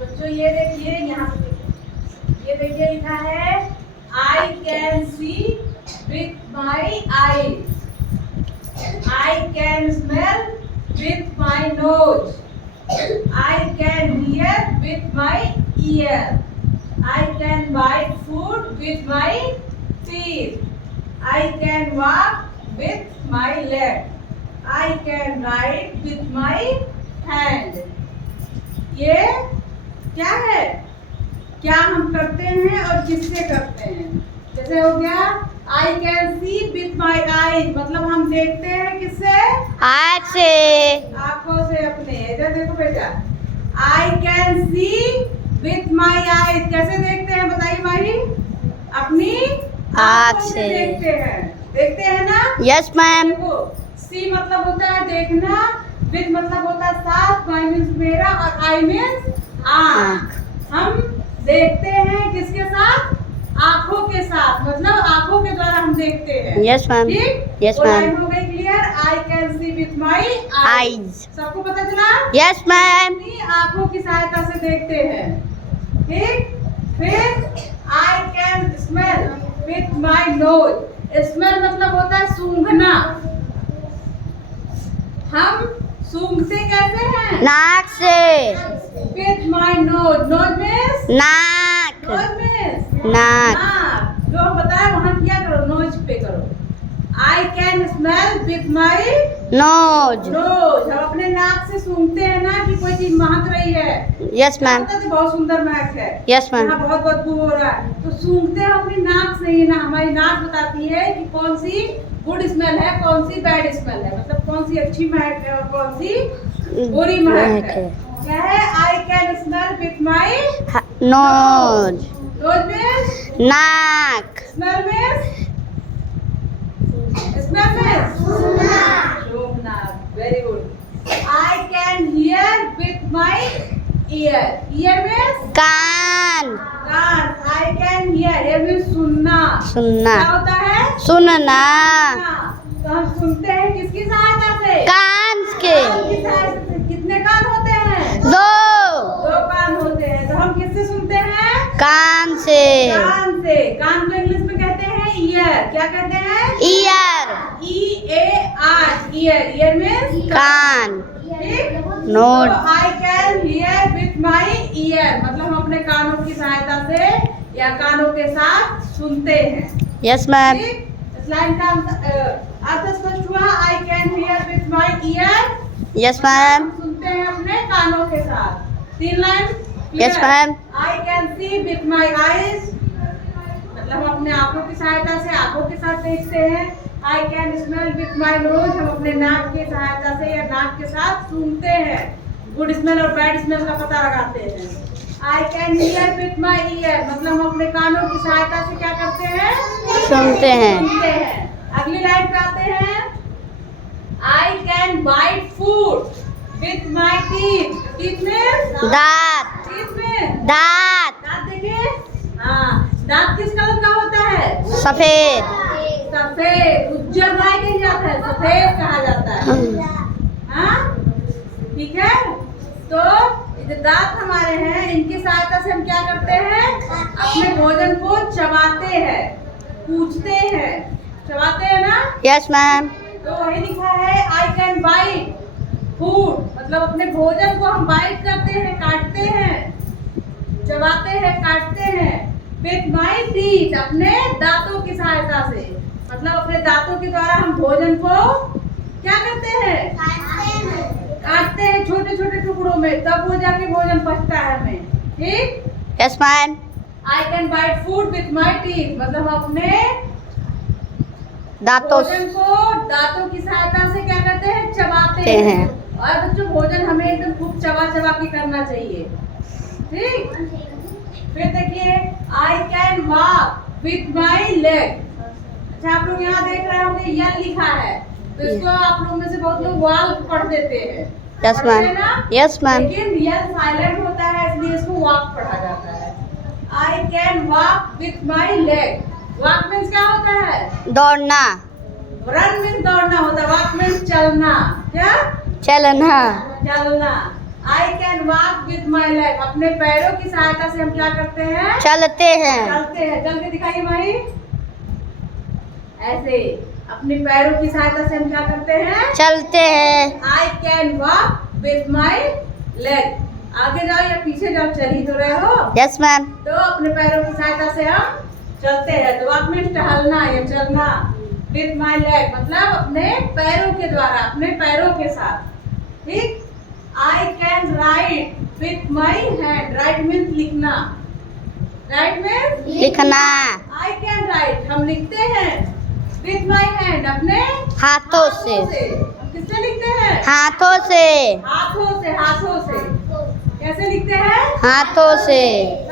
बच्चों ये देखिए, यहाँ पे देखिए, ये देखिए लिखा है I can see with my I, I can smell with my knows, I can hear with my year, I can bite food with my teeth. I can walk with my leg. I can write with my hand. ये क्या है? क्या हम करते हैं और किससे करते हैं? जैसे हो गया I can see with my eyes, मतलब हम देखते हैं किससे? आँख से। आंखों से अपने। इधर देखो बेटा, I can see with my eyes, कैसे देखते हैं बताइए माही? अपनी आँखों से देखते हैं ना? Yes ma'am. देखो, सी मतलब होता है देखना, विथ मतलब होता है साथ, माई मीन्स मेरा, और आई मीन्स आँख। हम देखते हैं किसके साथ? आँखों के साथ, मतलब आँखों के द्वारा हम देखते हैं। Yes ma'am. ठीक? यस वो लाइन मैम। हो गई clear? I can see with my eyes. सबको पता चला? Yes ma'am. अपनी आँखों की सहायता से देखते हैं। ठीक? फिर आई can smell with my knows. Smell मतलब होता है सूंघना। हम सूंघते कैसे हैं? नाक से। With my nose. Nose means? नाक। Nose means? नाक। नाक। जो हम बताए वहाँ किया करो, नोज पे करो। I can smell with my nose. Nose. हम अपने नाक से सूंघते हैं ना कि कोई चीज महक रही है। Yes ma'am. बहुत सुंदर महक है, यस मैम। यहाँ बहुत बदबू हो रहा है, तो सूंघते हैं अपनी नाक से ही ना। हमारी नाक बताती है कि कौन सी गुड स्मेल है, कौन सी बैड स्मेल है, मतलब कौन सी अच्छी महक है और कौन सी बुरी महक है। क्या है? I can smell with my nose. Nose means? नाक। Smell means? Smell means? सूंघना। Very good. I can hear with my ear. Ear means? कान। कान। आई कैन हियर, ये मीन्स सुनना। सुनना। क्या होता है? सुनना। तो हम सुनते हैं किसकी सहायता से? कान के। कान की सहायता से। कितने कान होते हैं? दो। कान होते हैं। तो हम किससे सुनते हैं? कान से। कान से। कान को इंग्लिश में कहते हैं ईयर। क्या कहते हैं? Ear. EAR, ear. Ear means कान। ठीक? Note. I can hear with my ear, मतलब हम अपने कानों की सहायता से या कानों के साथ सुनते हैं। Yes ma'am. ठीक? इस लाइन का अर्थ स्पष्ट हुआ? आई can hear with my year. Yes ma'am. सुनते हैं अपने कानों के साथ। 3 line? Yes ma'am. I can see with my eyes, मतलब हम अपने आंखों की सहायता से आंखों के साथ देखते हैं। आई can smell with my knows, हम अपने नाक की सहायता से या नाक के साथ सूंघते हैं, गुड स्मेल और बैड स्मेल का पता लगाते हैं। आई can hear with my ear, मतलब हम अपने कानों की सहायता से क्या करते हैं? सुनते हैं। सुनते हैं। अगली लाइन पे आते हैं। I can bite food with my teeth. Teeth में दांत। टीथ में दांत। दांत देखिए। हाँ, दांत किस कलर का होता है? सफेद। सफेद। उज्जर नहीं कहा जाता है, सफेद कहा जाता है। हाँ, ठीक है। तो ये जो दांत हमारे हैं, इनकी सहायता से हम क्या करते हैं? अपने भोजन को चबाते हैं, पूछते हैं। चबाते हैं ना? Yes ma'am. तो वही लिखा है आई कैन बाइट फूड, मतलब अपने भोजन को हम बाइट करते हैं, काटते हैं, चबाते हैं, काटते हैं। विथ माई टीथ, अपने दांतों की सहायता से, मतलब अपने दांतों के द्वारा हम भोजन को क्या करते हैं? काटते हैं छोटे छोटे टुकड़ों में, तब वो जाके भोजन पचता है हमें। ठीक? Yes ma'am. I can bite food with my teeth, मतलब हम अपने दांतों भोजन को दांतों की सहायता से क्या करते हैं? चबाते हैं। हैं। और बच्चों, भोजन हमें एकदम खूब चबा चबा के करना चाहिए। ठीक? फिर देखिए, I can walk with my leg. अच्छा, आप लोग यहाँ देख रहे होंगे यल लिखा है, तो इसको आप लोग में से बहुत लोग वॉक पढ़ देते हैं। यस पढ़ते हैं मैम। ना? Yes ma'am. लेकिन यल साइलेंट होता है, इसलिए इसको वॉक पढ़ा जाता है। I can walk with my leg. Walk means क्या होता है? दौड़ना। रन मीन्स दौड़ना होता है, वॉक मीन्स चलना। क्या? चलना। चलना। I can walk with my leg. अपने पैरों की सहायता से हम क्या करते हैं? चलते हैं। चलते हैं। चल के दिखाइए भाई। ऐसे अपने पैरों की सहायता से हम क्या करते हैं? चलते हैं। I can walk with my leg. आगे जाओ या पीछे जाओ, चल ही तो रहे हो। Yes ma'am. तो अपने पैरों की सहायता से हम चलते हैं। तो वॉक मीन्स टहलना या चलना। विथ माई लेग मतलब अपने पैरों के द्वारा, अपने पैरों के साथ। ठीक। I can write with my hand. Right means लिखना। राइट मीन्स लिखना। आई कैन राइट हम लिखते हैं विथ माई हैंड अपने हाथों से। हम किससे लिखते हैं? हाथों से। हाथों से। हाथों से कैसे लिखते हैं? हाथों से।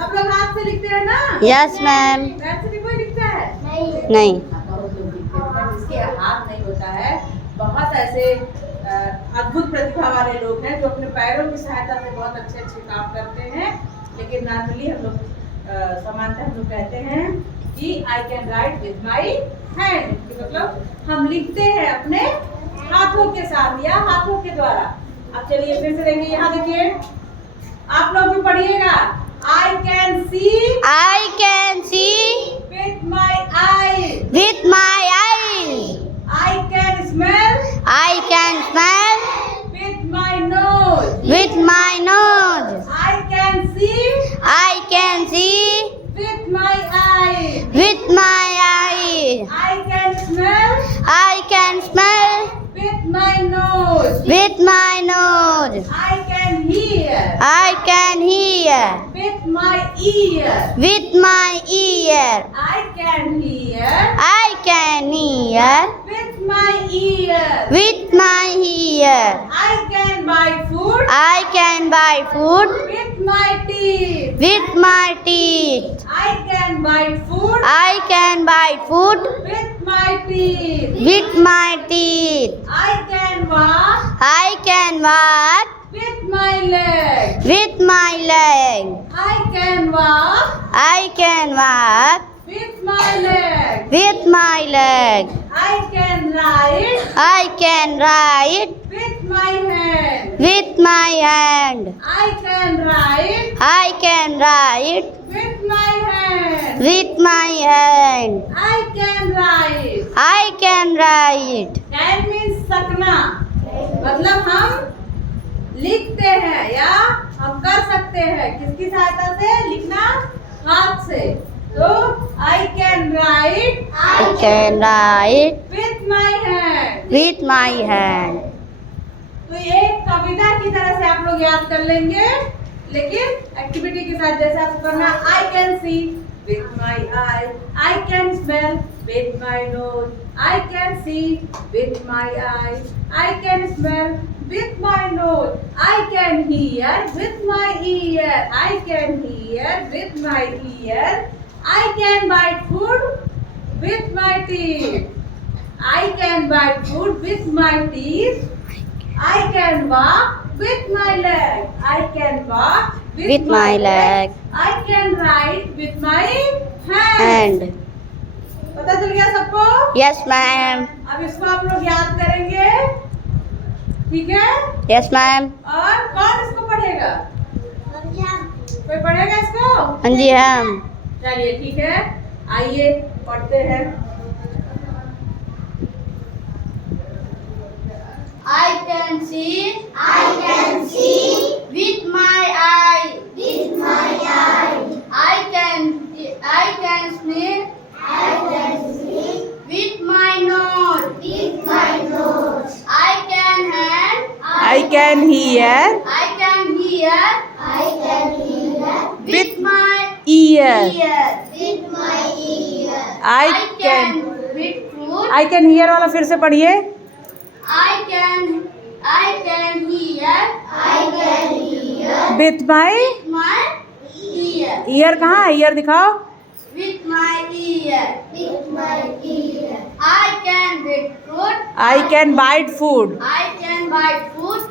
सब लोग हाथ से लिखते हैं ना? Yes ma'am. पैर से भी कोई लिखता है? नहीं। बहुत लोग लिखते हैं जिसके हाथ नहीं होता है। बहुत ऐसे अद्भुत प्रतिभा वाले लोग हैं जो अपने पैरों की सहायता से बहुत अच्छे अच्छे काम करते हैं। लेकिन नॉर्मली हम लोग सामान्यतः हम लोग कहते हैं कि I can write with my hand. मतलब हम लिखते हैं अपने हाथों के साथ या हाथों के द्वारा। अब चलिए फिर से देंगे। यहाँ देखिए, आप लोग भी पढ़िएगा। I can see. I can see with my I. With my I. I can smell. I can smell with my knows. With my knows. I can see I can see with my I. With my I. I can smell I can smell with my knows. With my knows. I can here I can hear with my year. With my year. I can here I can hear with my year. With my year. I can buy food I can buy food with my teeth. with my teeth. I can buy food I can buy food with my teeth. with my teeth. I can walk I can walk with my leg. with my leg. I can walk I can walk with my leg. with my leg. I can ride I can ride with my hand. with my hand. I can ride I can ride with my hand. with my hand. I can ride. I can ride. Can means सकना। मतलब हम लिखते हैं या हम कर सकते हैं किसकी सहायता से? लिखना हाथ से। तो I can write I can ride with my hand. with my hand. तो ये कविता की तरह से आप लोग याद कर लेंगे, लेकिन एक्टिविटी के साथ जैसे आपको करना। I can see with my eye. I can smell with my nose. I can see with my eye. I can smell with my nose. I can hear with my ear. I can hear with my ear. I can bite food with my teeth. I can bite food with my teeth. I can walk with my leg. I can walk with my leg. I can write with my hand. And पता चल गया सबको? yes ma'am. अब इसको आप लोग याद करेंगे, ठीक है? Yes ma'am. और कौन इसको पढ़ेगा? कोई पढ़ेगा इसको? हाँ जी हम। चलिए ठीक है, आइए पढ़ते हैं। I can see with my eye I can smell with my nose I can hear with my ear. I can with fruit I can hear वाला फिर से पढ़िए। I can hear With my my ear ear कहाँ है? ear दिखाओ। with my ear I can with fruit I can bite food I can bite food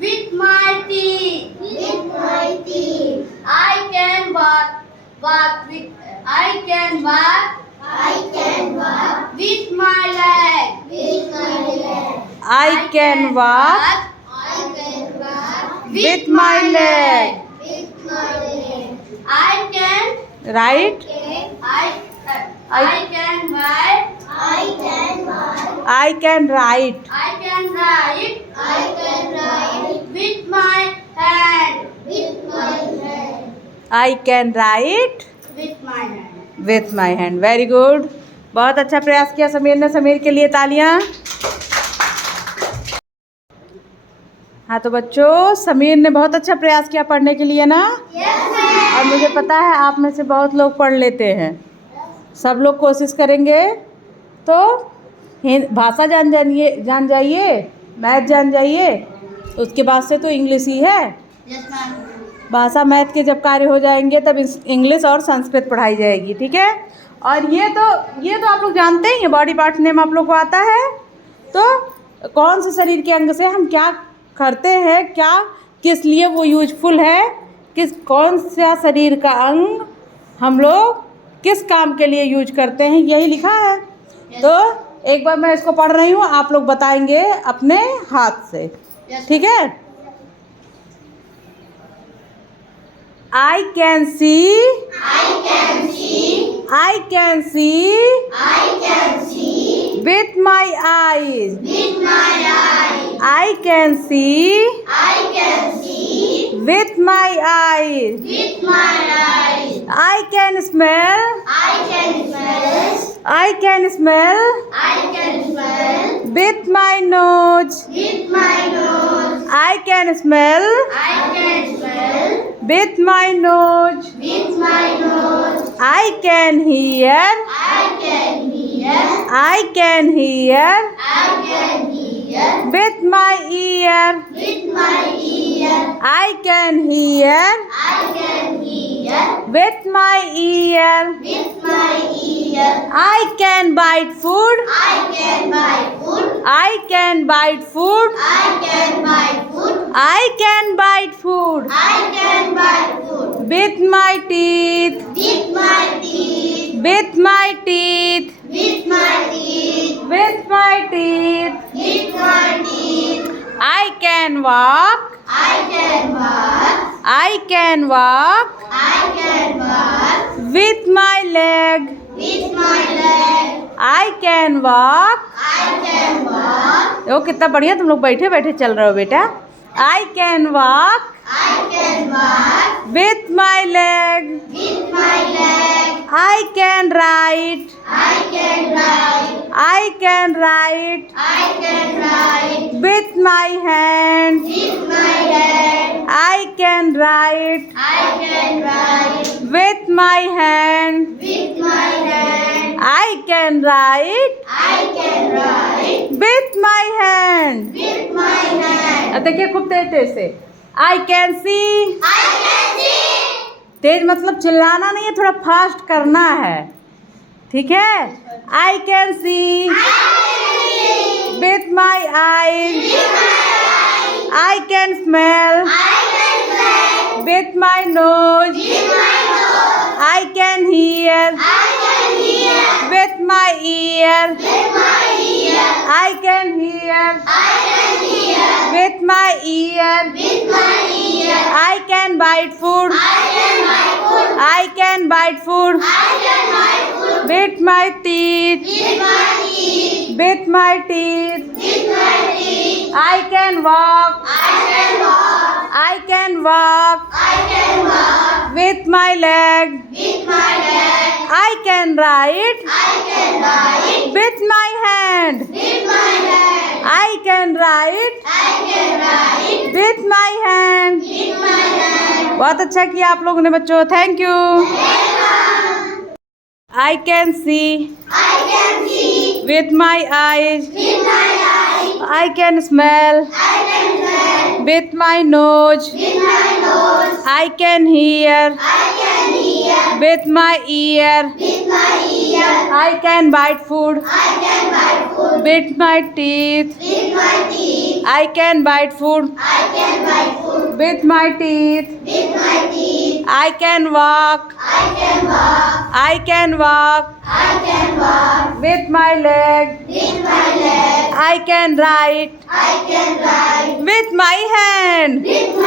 with my teeth I can walk with with my leg I can walk with my leg. With my leg. I can. Right? I can write. I can write. I can write. I can write. I can write. With my hand. With my hand. I can write With my hand. with my hand. Very good. बहुत अच्छा प्रयास किया समीर ने। समीर के लिए तालियां। हाँ तो बच्चों, समीर ने बहुत अच्छा प्रयास किया पढ़ने के लिए ना। और मुझे पता है आप में से बहुत लोग पढ़ लेते हैं। सब लोग कोशिश करेंगे तो भाषा जान जाइए, मैथ जान जाइए, उसके बाद से तो इंग्लिश ही है। भाषा मैथ के जब कार्य हो जाएंगे तब इंग्लिश और संस्कृत पढ़ाई जाएगी, ठीक है। और ये तो आप लोग जानते ही हैं, बॉडी पार्ट नेम आप लोग को आता है। तो कौन से शरीर के अंग से हम क्या करते हैं, क्या किस लिए वो यूजफुल है, कौन सा शरीर का अंग हम लोग किस काम के लिए यूज करते हैं, यही लिखा है। तो एक बार मैं इसको पढ़ रही हूँ, आप लोग बताएंगे अपने हाथ से, ठीक है। I can see. I can see. I can see. I can see. With my eyes. With my eyes. I can see. I can see. With my eyes. With my eyes. I can smell. I can smell. I can smell. I can smell. With my nose. With my nose. I can smell. I can smell. With my nose. With my nose. I can hear. I can hear. I can hear. I can hear. With my ear. With my ear. I can hear. I can hear. With my ear. With my ear. I can bite food. I can buy food. I can bite food. I can buy food. I can bite food. I can buy food. With my teeth. With my teeth. With my teeth. With my teeth. With my teeth. With my teeth. I can walk. I can walk. I can walk. I can walk. With my leg. With my leg. I can walk. I can walk. देखो कितना बढ़िया तुम लोग बैठे बैठे चल रहे हो बेटा। I can walk. I can walk. With my leg. With my leg. I can write. I can write. I can write. I can write. With my hand. With my hand. I can write. I can write. With my hand. With my hand. I can write. I can write. With my hand. With my hand. अब देखिए खूब तेज तेज से। I can see. I can see. तेज मतलब चिल्लाना नहीं है, थोड़ा fast करना है, ठीक है। I can see. I can see. With my eyes. With my eyes. I can smell. I can smell. With my nose. With my nose. I can hear. I can hear. With my ear. With my ear. I can hear. I can hear. With my ear. With my ear. I can bite food. I can buy food. I can bite food. I can buy food. With my teeth. With my teeth. With my teeth. With my teeth. I can walk. I can walk. I can walk. I can walk. With my leg. With my leg. I can write. I can write. With my hand. With my hand. I can write. I can write. With my hand. With my hand. बहुत अच्छा किया आप लोगों ने बच्चों, thank you. I can see. I can see. With my eyes. With my eyes. I can smell. I can smell. With my nose. With my nose. I can hear. I can hear. With my ear. With my ear. I can bite food. I can bite food. With my teeth. With my teeth. I can bite food. I can bite food. With my teeth. With my teeth. I can walk. I can walk. I can walk. I can walk. With my leg. With my leg. I can write. I can write. With my hand. With